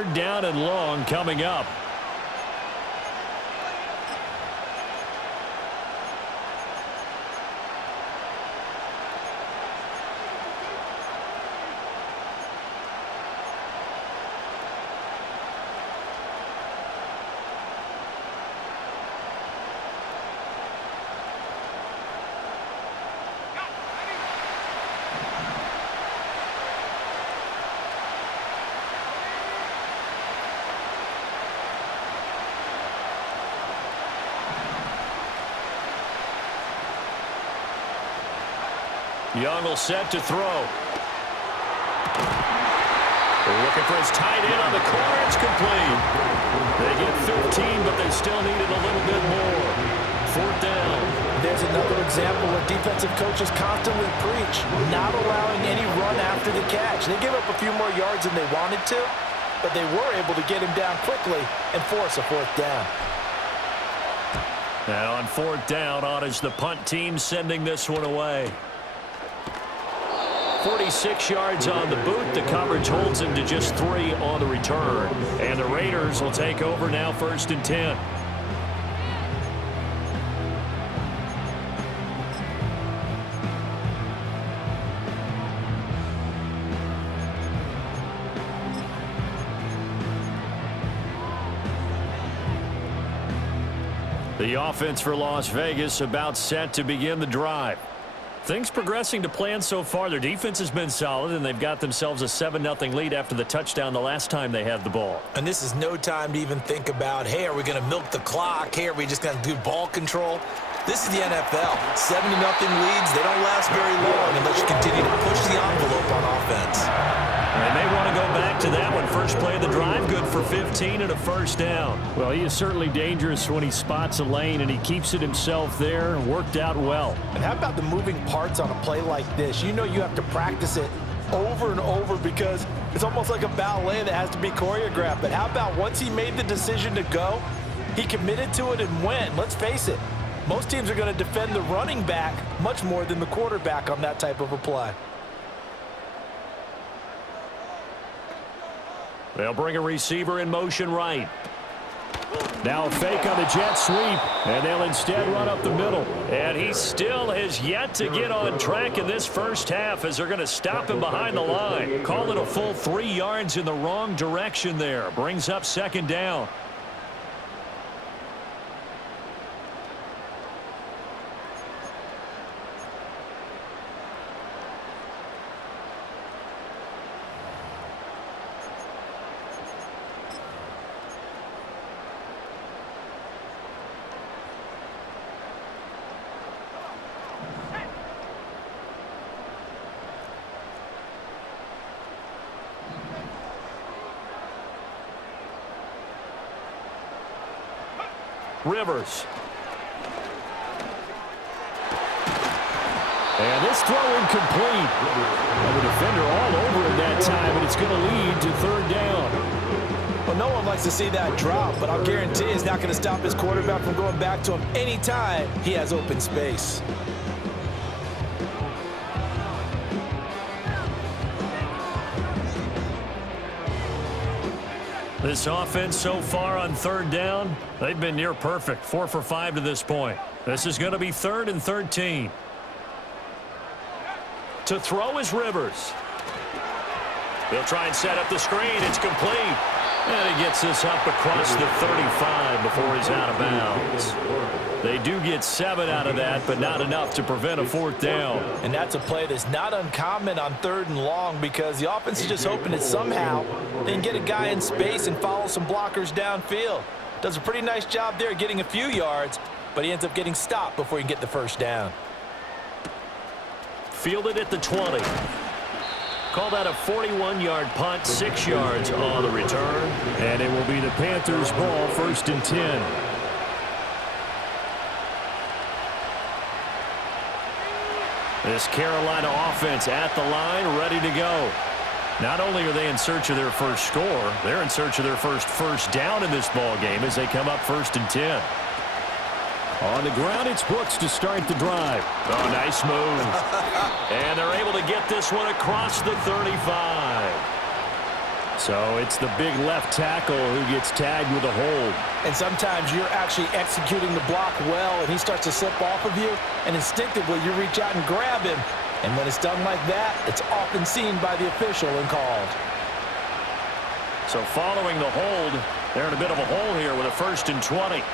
3rd down and long coming up. Young will set to throw. They're looking for his tight end on the corner. It's complete. They get 15, but they still needed a little bit more. 4th down. There's another example where defensive coaches constantly preach, not allowing any run after the catch. They gave up a few more yards than they wanted to, but they were able to get him down quickly and force a 4th down. Now on 4th down, on is the punt team sending this one away. 46 yards on the boot. The coverage holds him to just 3 on the return. And the Raiders will take over now, 1st and 10. The offense for Las Vegas about set to begin the drive. Things progressing to plan so far. Their defense has been solid, and they've got themselves a 7-0 lead after the touchdown the last time they had the ball. And this is no time to even think about, hey, are we going to milk the clock? Hey, are we just going to do ball control? This is the NFL. 7-0 leads. They don't last very long unless you continue to push the envelope on offense. They may want to go back to that one. First play of the drive, good for 15 and a 1st down. Well, he is certainly dangerous when he spots a lane, and he keeps it himself there. Worked out well. And how about the moving parts on a play like this? You know you have to practice it over and over because it's almost like a ballet that has to be choreographed. But how about once he made the decision to go, he committed to it and went. Let's face it, most teams are going to defend the running back much more than the quarterback on that type of a play. They'll bring a receiver in motion right. Now a fake on the jet sweep, and they'll instead run up the middle. And he still has yet to get on track in this first half as they're going to stop him behind the line. Call it a full 3 yards in the wrong direction there. Brings up 2nd down. Rivers. And this throw incomplete. And the defender all over him that time, and it's going to lead to 3rd down. Well, no one likes to see that drop, but I'll guarantee it's not going to stop his quarterback from going back to him anytime he has open space. This offense so far on 3rd down, they've been near perfect. 4 for 5 to this point. This is going to be 3rd and 13. To throw is Rivers. They'll try and set up the screen. It's complete. And he gets this up across the 35 before he's out of bounds. They do get 7 out of that, but not enough to prevent a 4th down. And that's a play that's not uncommon on 3rd and long because the offense is just hoping that somehow they can get a guy in space and follow some blockers downfield. Does a pretty nice job there getting a few yards, but he ends up getting stopped before he can get the 1st down. Fielded at the 20. Call that a 41-yard punt, 6 yards on the return. And it will be the Panthers' ball, 1st and 10. This Carolina offense at the line, ready to go. Not only are they in search of their first score, they're in search of their first down in this ball game as they come up 1st and 10. On the ground, it's Brooks to start the drive. Oh, nice move. And they're able to get this one across the 35. So it's the big left tackle who gets tagged with a hold. And sometimes you're actually executing the block well, and he starts to slip off of you, and instinctively you reach out and grab him. And when it's done like that, it's often seen by the official and called. So following the hold, they're in a bit of a hole here with a 1st and 20.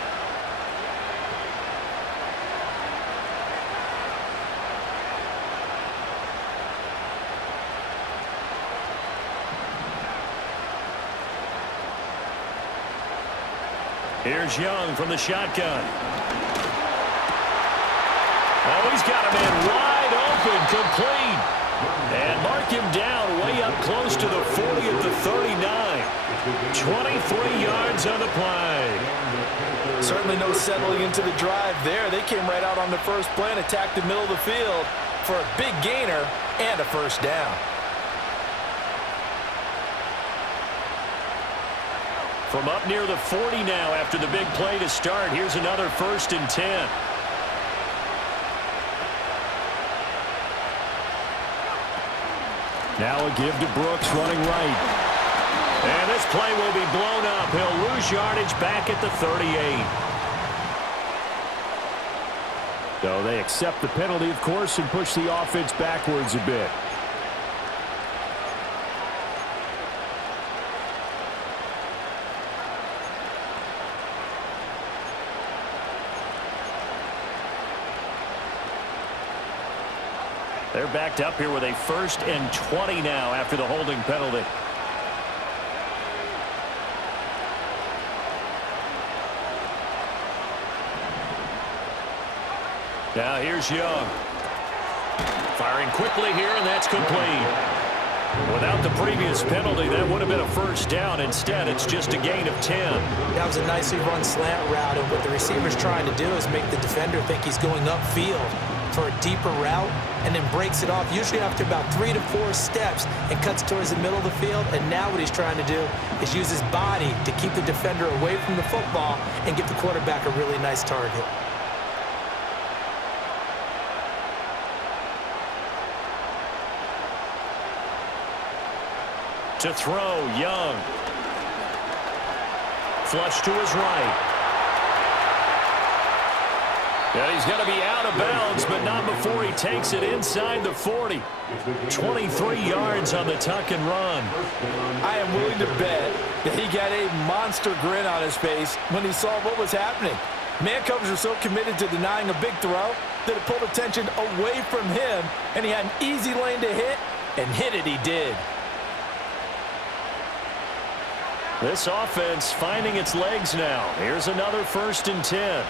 Here's Young from the shotgun. Oh, he's got a man wide open, complete. And mark him down way up close to the 40 at the 39. 23 yards on the play. Certainly no settling into the drive there. They came right out on the first play and attacked the middle of the field for a big gainer and a 1st down. From up near the 40 now after the big play to start. Here's another 1st and 10. Now a give to Brooks running right. And this play will be blown up. He'll lose yardage back at the 38. So they accept the penalty, of course, and push the offense backwards a bit. They're backed up here with a 1st and 20 now after the holding penalty. Now here's Young. Firing quickly here, and that's complete. Without the previous penalty, that would have been a 1st down. Instead, it's just a gain of 10. That was a nicely run slant route, and what the receiver's trying to do is make the defender think he's going upfield for a deeper route, and then breaks it off, usually after about 3 to 4 steps, and cuts towards the middle of the field. And now what he's trying to do is use his body to keep the defender away from the football and give the quarterback a really nice target. To throw, Young. Flush to his right. And he's going to be out of bounds, but not before he takes it inside the 40. 23 yards on the tuck and run. I am willing to bet that he got a monster grin on his face when he saw what was happening. Man coverage was so committed to denying a big throw that it pulled attention away from him, and he had an easy lane to hit, and hit it he did. This offense finding its legs now. Here's another 1st and 10.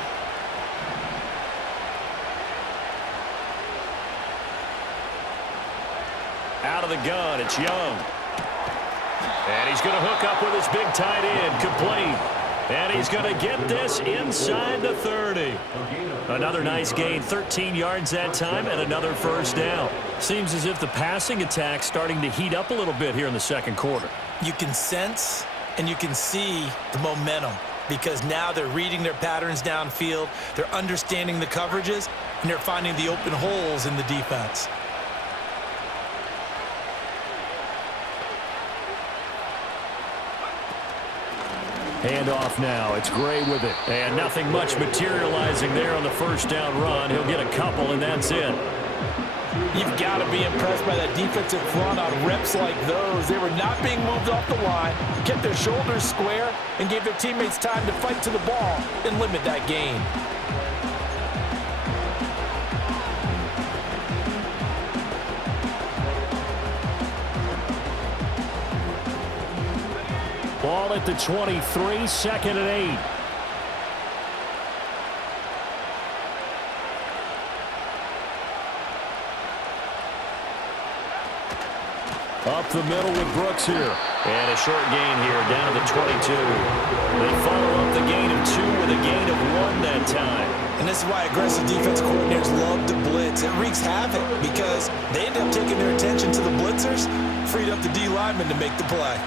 Out of the gun, it's Young. And he's going to hook up with his big tight end, complete. And he's going to get this inside the 30. Another nice gain, 13 yards that time, and another 1st down. Seems as if the passing attack's starting to heat up a little bit here in the 2nd quarter. You can sense and you can see the momentum, because now they're reading their patterns downfield, they're understanding the coverages, and they're finding the open holes in the defense. Handoff now. It's Gray with it. And nothing much materializing there on the 1st down run. He'll get a couple, and that's it. You've got to be impressed by that defensive front on reps like those. They were not being moved off the line, kept their shoulders square, and gave their teammates time to fight to the ball and limit that gain. Ball at the 23, 2nd and 8. Up the middle with Brooks here. And a short gain here down to the 22. They follow up the gain of 2 with a gain of 1 that time. And this is why aggressive defense coordinators love to blitz. It wreaks havoc because they end up taking their attention to the blitzers, freed up the D lineman to make the play.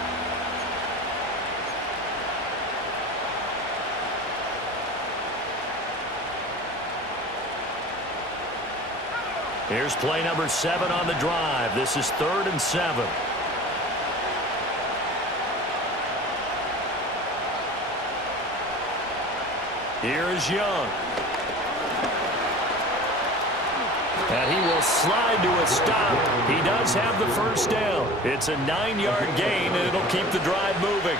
Here's play number 7 on the drive. This is 3rd and 7. Here's Young. And he will slide to a stop. He does have the first down. It's a 9-yard gain, and it'll keep the drive moving.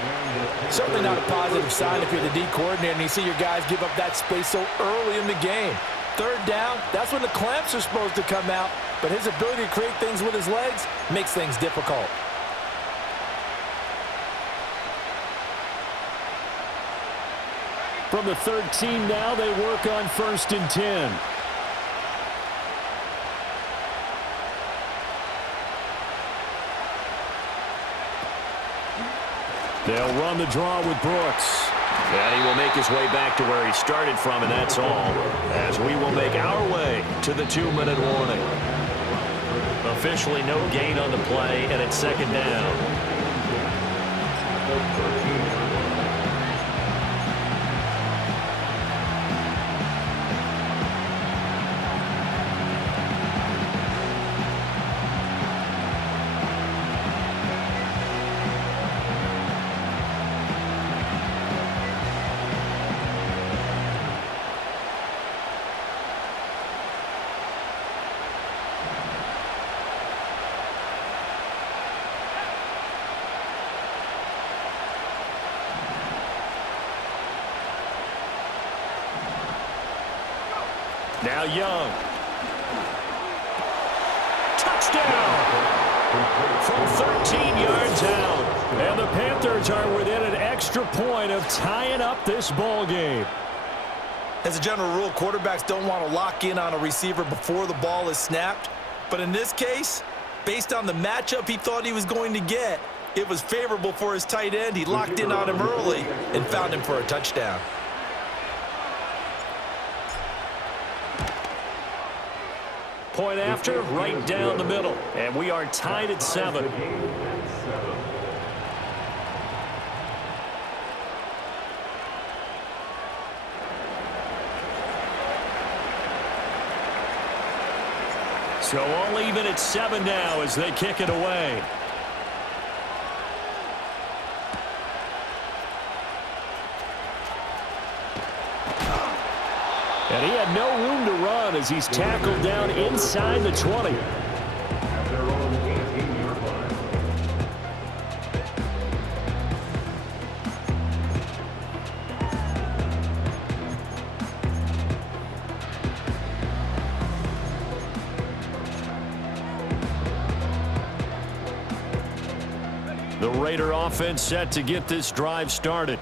Certainly not a positive sign if you're the D coordinator and you see your guys give up that space so early in the game. Third down, that's when the clamps are supposed to come out, but his ability to create things with his legs makes things difficult. From the 13 now, they work on 1st and 10. They'll run the draw with Brooks. And he will make his way back to where he started from, and that's all, as we will make our way to the 2-minute warning. Officially no gain on the play, and it's 2nd down. Now Young. Touchdown! From 13 yards out. And the Panthers are within an extra point of tying up this ball game. As a general rule, quarterbacks don't want to lock in on a receiver before the ball is snapped. But in this case, based on the matchup he thought he was going to get, it was favorable for his tight end. He locked in on him early and found him for a touchdown. Point after, right down the middle. And we are tied at 7. So all even at 7 now as they kick it away. And he had no room to run as he's tackled down inside the 20. The Raider offense set to get this drive started.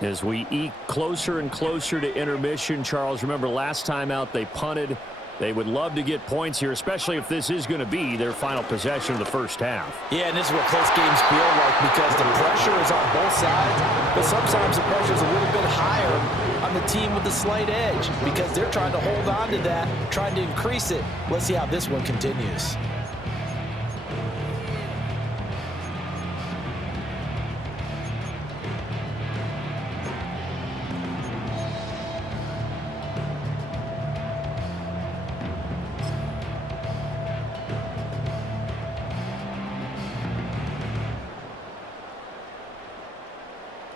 As we eke closer and closer to intermission, Charles, remember last time out they punted. They would love to get points here, especially if this is going to be their final possession of the first half. Yeah, and this is what close games feel like because the pressure is on both sides, but sometimes the pressure is a little bit higher on the team with the slight edge because they're trying to hold on to that, trying to increase it. Let's see how this one continues.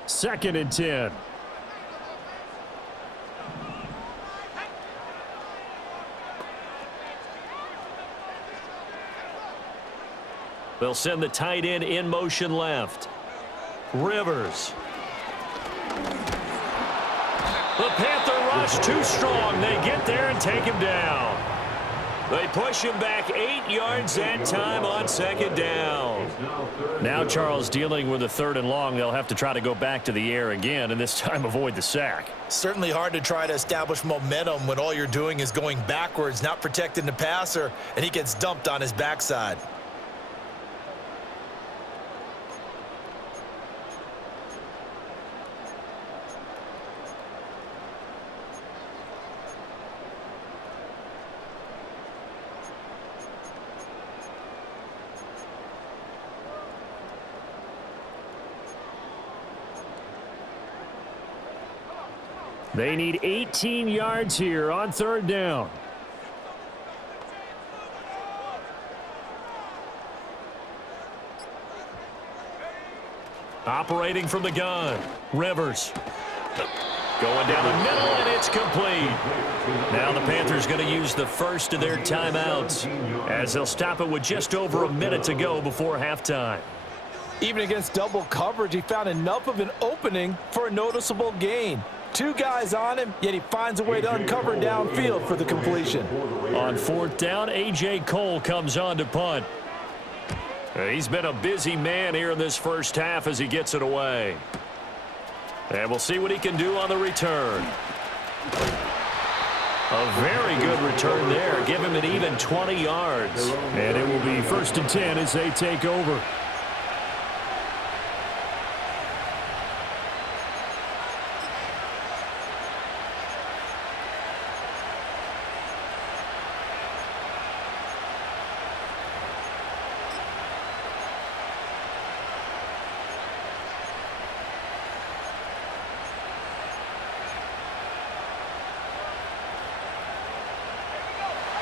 Second and 10. They'll send the tight end in motion left. Rivers. The Panther rush too strong. They get there and take him down. They push him back 8 yards that time on 2nd down. Now Charles dealing with a 3rd and long. They'll have to try to go back to the air again and this time avoid the sack. Certainly hard to try to establish momentum when all you're doing is going backwards, not protecting the passer, and he gets dumped on his backside. They need 18 yards here on 3rd down. Operating from the gun, Rivers. Going down the middle, and it's complete. Now the Panthers going to use the first of their timeouts as they'll stop it with just over a minute to go before halftime. Even against double coverage, he found enough of an opening for a noticeable gain. Two guys on him, yet he finds a way to uncover downfield for the completion. On fourth down, A.J. Cole comes on to punt. He's been a busy man here in this first half as he gets it away. And we'll see what he can do on the return. A very good return there. Give him an even 20 yards. And it will be 1st and 10 as they take over.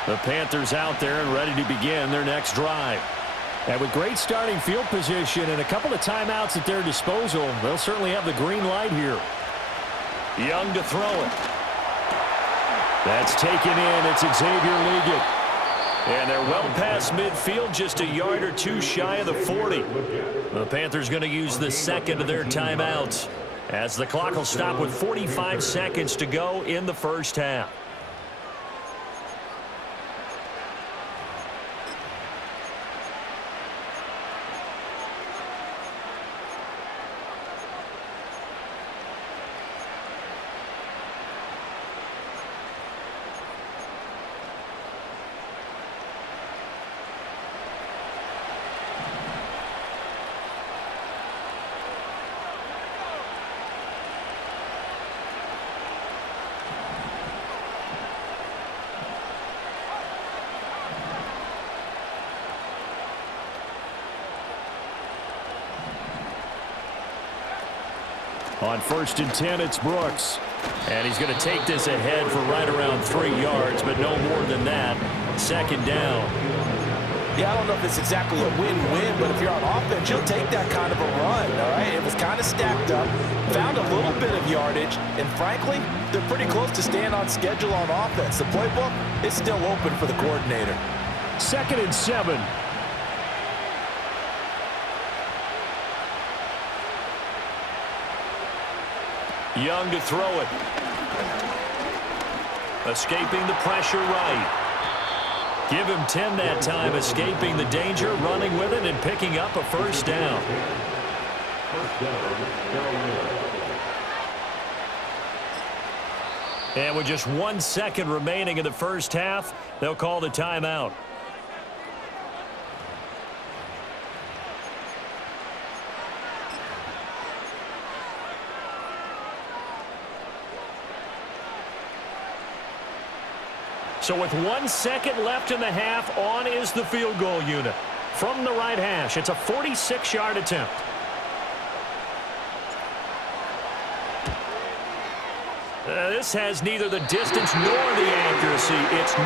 The Panthers out there and ready to begin their next drive. And with great starting field position and a couple of timeouts at their disposal, they'll certainly have the green light here. Young to throw it. That's taken in. It's Xavier Legate. And they're well past midfield, just a yard or two shy of the 40. The Panthers going to use the second of their timeouts as the clock will stop with 45 seconds to go in the first half. On 1st and 10, it's Brooks. And he's going to take this ahead for right around 3 yards, but no more than that. 2nd down. Yeah, I don't know if it's exactly a win-win, but if you're on offense, you'll take that kind of a run, all right? It was kind of stacked up, found a little bit of yardage, and frankly, they're pretty close to staying on schedule on offense. The playbook is still open for the coordinator. 2nd and 7. Young to throw it. Escaping the pressure right. Give him 10 that time, escaping the danger, running with it, and picking up a 1st down. And with just 1 second remaining in the first half, they'll call the timeout. So with 1 second left in the half, on is the field goal unit. From the right hash, it's a 46-yard attempt. This has neither the distance nor the accuracy. It's